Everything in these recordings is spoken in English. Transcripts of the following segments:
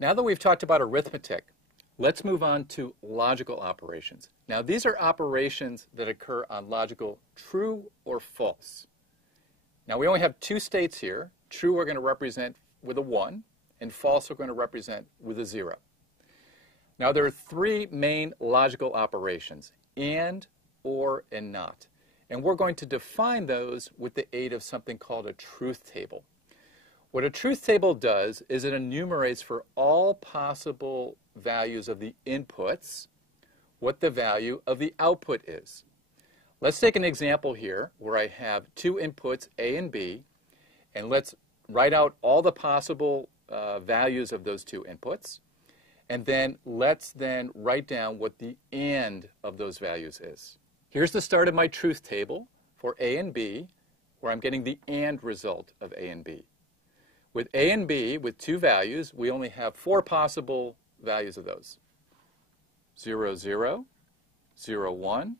Now that we've talked about arithmetic, let's move on to logical operations. Now these are operations that occur on logical true or false. Now we only have two states here. True we're going to represent with a 1, and false we're going to represent with a 0. Now there are three main logical operations, and, or, and not. And we're going to define those with the aid of something called a truth table. What a truth table does is it enumerates for all possible values of the inputs what the value of the output is. Let's take an example here where I have two inputs, A and B, and let's write out all the possible values of those two inputs. And then let's then write down what the AND of those values is. Here's the start of my truth table for A and B, where I'm getting the AND result of A and B. With A and B, with two values, we only have four possible values of those. 0, 0, 0, 1,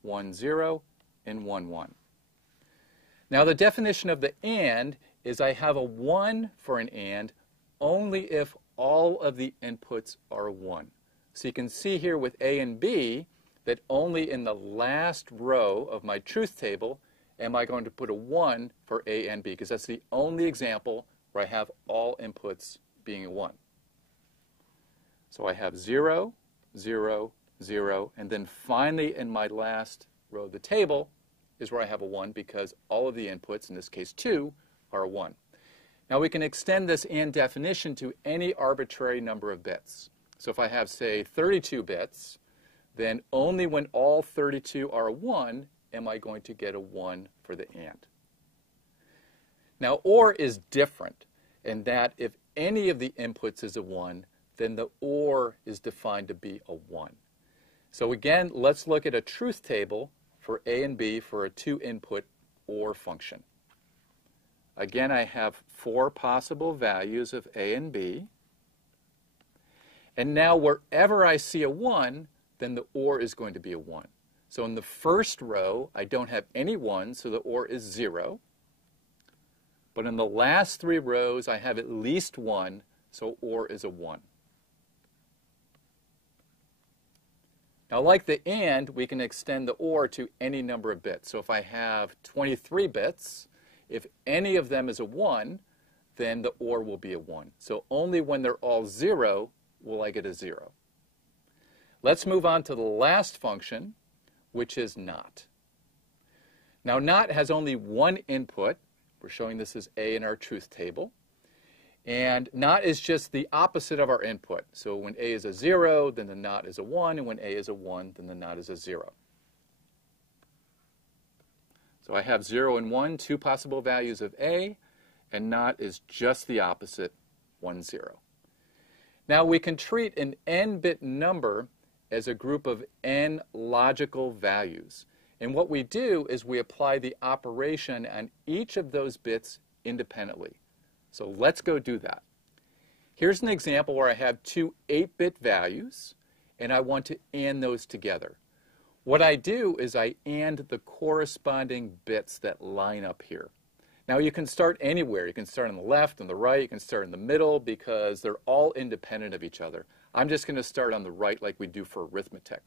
1, 0, and 1, 1. Now the definition of the AND is I have a 1 for an AND only if all of the inputs are 1. So you can see here with A and B that only in the last row of my truth table am I going to put a 1 for A and B, because that's the only example where I have all inputs being a 1. So I have 0, 0, 0, and then finally in my last row of the table is where I have a 1 because all of the inputs, in this case 2, are a 1. Now we can extend this AND definition to any arbitrary number of bits. So if I have, say, 32 bits, then only when all 32 are a 1 am I going to get a 1 for the AND. Now OR is different in that if any of the inputs is a 1, then the OR is defined to be a 1. So again, let's look at a truth table for A and B for a two-input OR function. Again, I have four possible values of A and B. And now wherever I see a 1, then the OR is going to be a 1. So in the first row, I don't have any 1s, so the OR is 0. But in the last three rows, I have at least 1, so OR is a 1. Now, like the AND, we can extend the OR to any number of bits. So if I have 23 bits, if any of them is a 1, then the OR will be a 1. So only when they're all 0 will I get a 0. Let's move on to the last function, which is NOT. Now, NOT has only one input. We're showing this as A in our truth table. And NOT is just the opposite of our input. So when A is a 0, then the NOT is a 1. And when A is a 1, then the NOT is a 0. So I have 0 and 1, two possible values of A. And NOT is just the opposite, 1, 0. Now we can treat an n-bit number as a group of n logical values. And what we do is we apply the operation on each of those bits independently. So let's go do that. Here's an example where I have two 8-bit values, and I want to AND those together. What I do is I AND the corresponding bits that line up here. Now you can start anywhere. You can start on the left, on the right, you can start in the middle, because they're all independent of each other. I'm just going to start on the right like we do for arithmetic.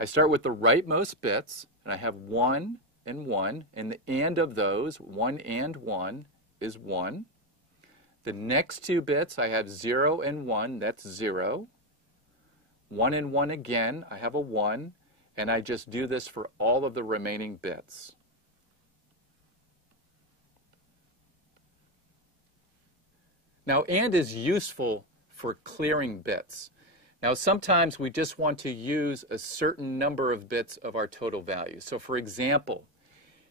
I start with the rightmost bits, and I have 1 and 1, and the AND of those, 1 and 1, is 1. The next two bits, I have 0 and 1, that's 0. 1 and 1 again, I have a 1, and I just do this for all of the remaining bits. Now, AND is useful for clearing bits. Now, sometimes we just want to use a certain number of bits of our total value. So, for example,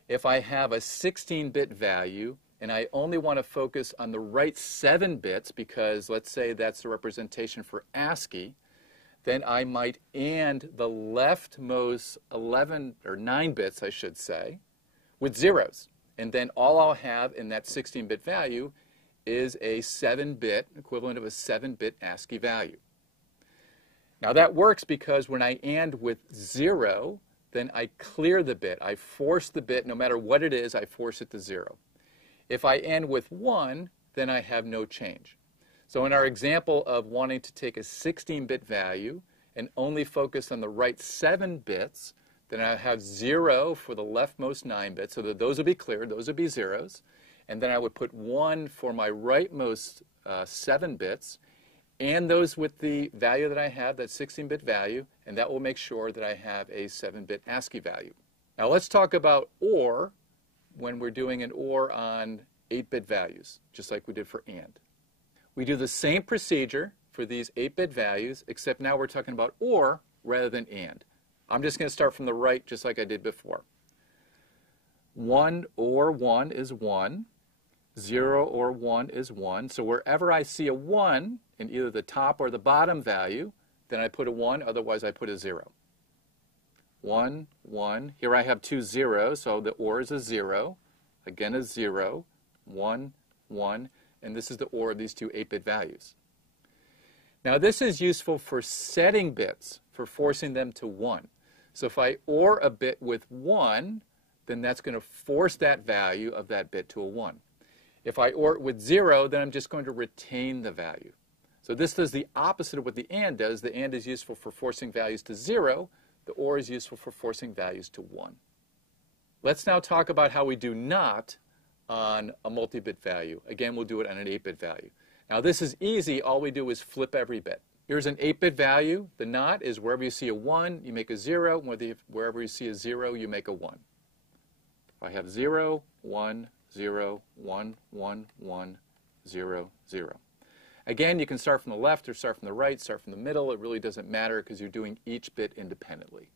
if I have a 16-bit value and I only want to focus on the right 7 bits because, let's say, that's the representation for ASCII, then I might AND the leftmost 11 or 9 bits, I should say, with zeros. And then all I'll have in that 16-bit value is a 7-bit, equivalent of a 7-bit ASCII value. Now that works because when I AND with 0, then I clear the bit. I force the bit, no matter what it is, I force it to 0. If I AND with 1, then I have no change. So in our example of wanting to take a 16-bit value and only focus on the right 7 bits, then I have 0 for the leftmost 9 bits, so that those will be cleared, those would be zeros. And then I would put 1 for my rightmost 7 bits, and those with the value that I have, that 16-bit value, and that will make sure that I have a 7-bit ASCII value. Now let's talk about OR when we're doing an OR on 8-bit values, just like we did for AND. We do the same procedure for these 8-bit values, except now we're talking about OR rather than AND. I'm just going to start from the right just like I did before. 1 OR 1 is 1. 0 or 1 is 1. So wherever I see a 1 in either the top or the bottom value, then I put a 1, otherwise I put a 0. 1, 1. Here I have 2 zeros, so the OR is a 0. Again a 0. 1, 1. And this is the OR of these two 8-bit values. Now this is useful for setting bits, for forcing them to 1. So if I OR a bit with 1, then that's going to force that value of that bit to a 1. If I OR it with 0, then I'm just going to retain the value. So this does the opposite of what the AND does. The AND is useful for forcing values to 0. The OR is useful for forcing values to 1. Let's now talk about how we do NOT on a multi-bit value. Again, we'll do it on an 8-bit value. Now this is easy. All we do is flip every bit. Here's an 8-bit value. The NOT is wherever you see a 1, you make a 0. Wherever you see a 0, you make a 1. I have 0, 1, 0, 1, 1, 1, 0, 0. Again, you can start from the left or start from the right, start from the middle. It really doesn't matter because you're doing each bit independently.